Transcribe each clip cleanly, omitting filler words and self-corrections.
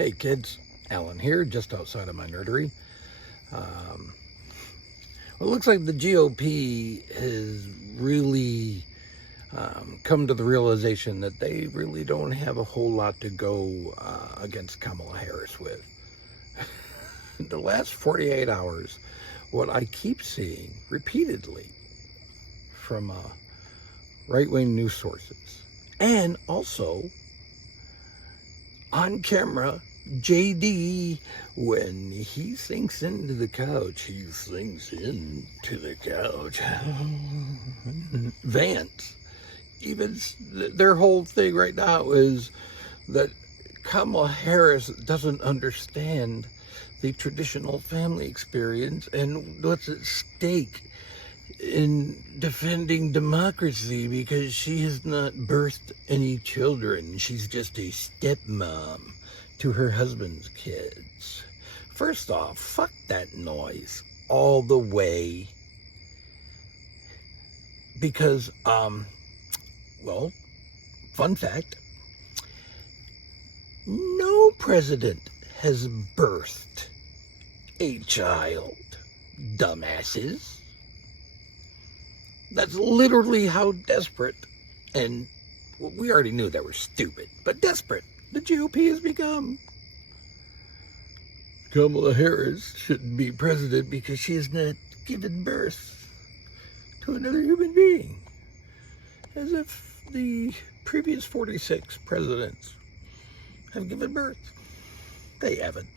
Hey kids, Alan here, just outside of my nerdery. It looks like the GOP has really come to the realization that they really don't have a whole lot to go against Kamala Harris with. In the last 48 hours, what I keep seeing repeatedly from right-wing news sources, and also on camera, JD, when he sinks into the couch, Vance, even their whole thing right now is that Kamala Harris doesn't understand the traditional family experience and what's at stake in defending democracy, because she has not birthed any children. She's just a stepmom to her husband's kids. First off, fuck that noise all the way. Because, well, fun fact, no president has birthed a child, dumbasses. That's literally how desperate, and well, we already knew they were stupid, but desperate the GOP has become. Kamala Harris shouldn't be president because she has not given birth to another human being. As if the previous 46 presidents have given birth. They haven't.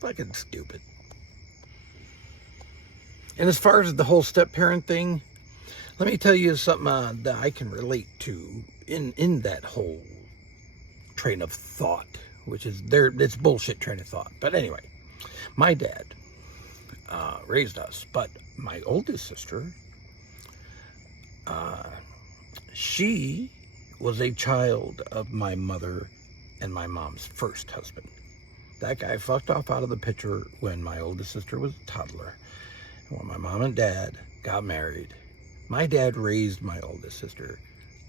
Fucking stupid. And as far as the whole step-parent thing, let me tell you something that I can relate to in that whole train of thought, which is it's bullshit train of thought. But anyway, my dad raised us, but my oldest sister, she was a child of my mother and my mom's first husband. That guy fucked off out of the picture when my oldest sister was a toddler. And when my mom and dad got married, my dad raised my oldest sister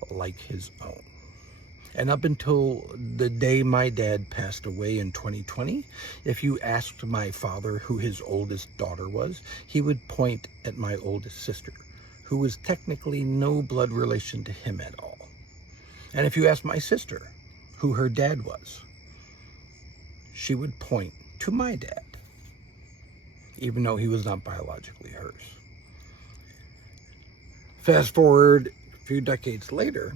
like his own. And up until the day my dad passed away in 2020, if you asked my father who his oldest daughter was, he would point at my oldest sister, who was technically no blood relation to him at all. And if you asked my sister who her dad was, she would point to my dad, even though he was not biologically hers. Fast forward a few decades later,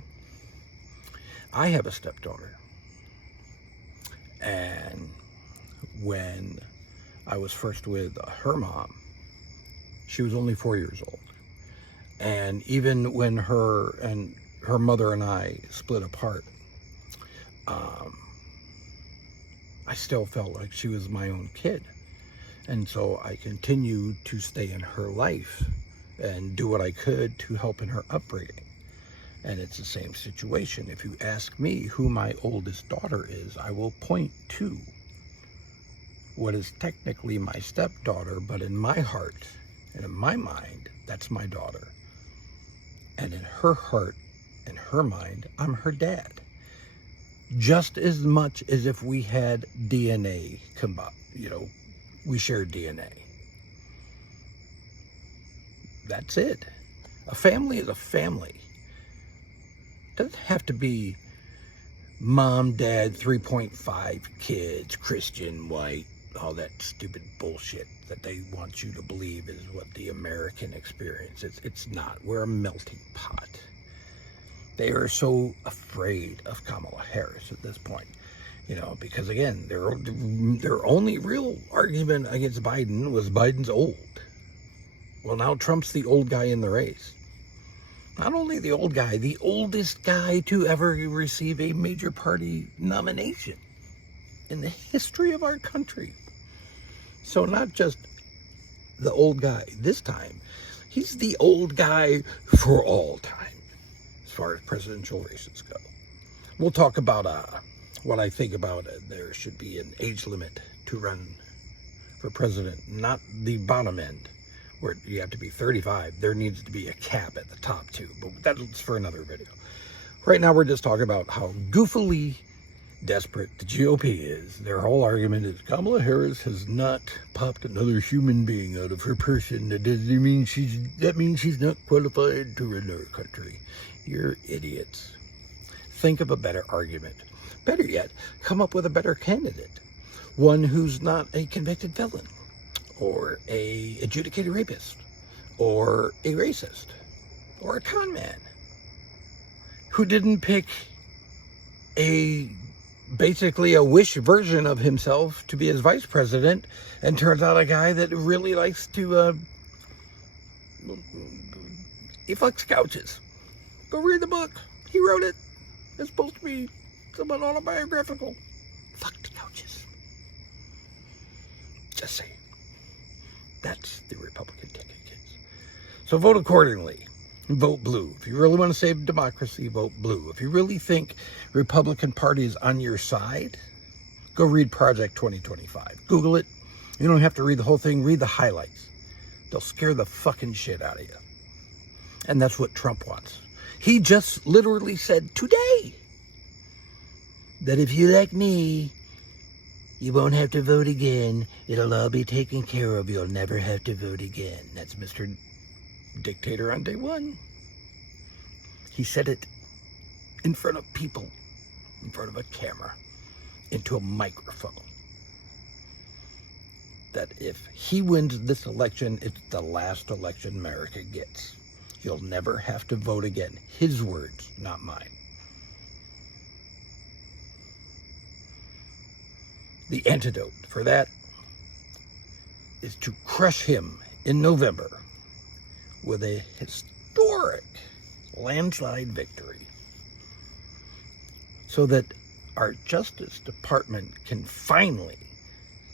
I have a stepdaughter. And when I was first with her mom, she was only 4 years old. And even when her mother and I split apart, I still felt like she was my own kid. And so I continued to stay in her life and do what I could to help in her upbringing. And it's the same situation. If you ask me who my oldest daughter is, I will point to what is technically my stepdaughter, but in my heart and in my mind, that's my daughter. And in her heart and her mind, I'm her dad. Just as much as if we had DNA combined, we share DNA. That's it. A family is a family. It doesn't have to be mom, dad, 3.5 kids, Christian, white, all that stupid bullshit that they want you to believe is what the American experience is. It's not. We're a melting pot. They are so afraid of Kamala Harris at this point. Because again, their only real argument against Biden was Biden's old. Well, now Trump's the old guy in the race. Not only the old guy, the oldest guy to ever receive a major party nomination in the history of our country. So not just the old guy this time, he's the old guy for all time, as far as presidential races go. We'll talk about what I think about it. There should be an age limit to run for president, not the bottom end, where you have to be 35. There needs to be a cap at the top too, but that's for another video. Right now we're just talking about how goofily desperate the GOP is. Their whole argument is Kamala Harris has not popped another human being out of her person. That means she's not qualified to run our country. You're idiots. Think of a better argument. Better yet, come up with a better candidate. One who's not a convicted felon, or a adjudicated rapist, or a racist, or a con man, who didn't pick basically a wish version of himself to be his vice president, and turns out a guy that really likes to, he fucks couches. Go read the book. He wrote it. It's supposed to be somewhat autobiographical. Fucked couches. Just saying. That's the Republican ticket, kids. So vote accordingly. Vote blue. If you really want to save democracy, vote blue. If you really think Republican Party is on your side, go read Project 2025. Google it. You don't have to read the whole thing. Read the highlights. They'll scare the fucking shit out of you. And that's what Trump wants. He just literally said today that if you like me, you won't have to vote again. It'll all be taken care of. You'll never have to vote again. That's Mr. Dictator on day one. He said it in front of people, in front of a camera, into a microphone. That if he wins this election, it's the last election America gets. You'll never have to vote again. His words, not mine. The antidote for that is to crush him in November with a historic landslide victory, so that our Justice Department can finally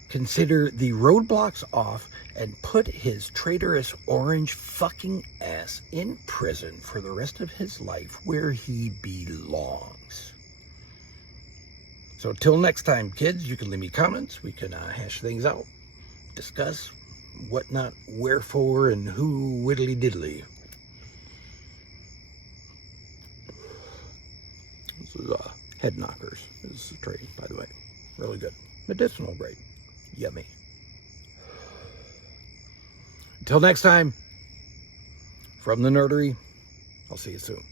consider the roadblocks off and put his traitorous orange fucking ass in prison for the rest of his life, where he belongs. So till next time, kids, you can leave me comments. We can hash things out, discuss what not, wherefore, and who whittly diddly. This is Head Knockers. This is a trade, by the way. Really good. Medicinal grade. Yummy. Until next time, from the Nerdery, I'll see you soon.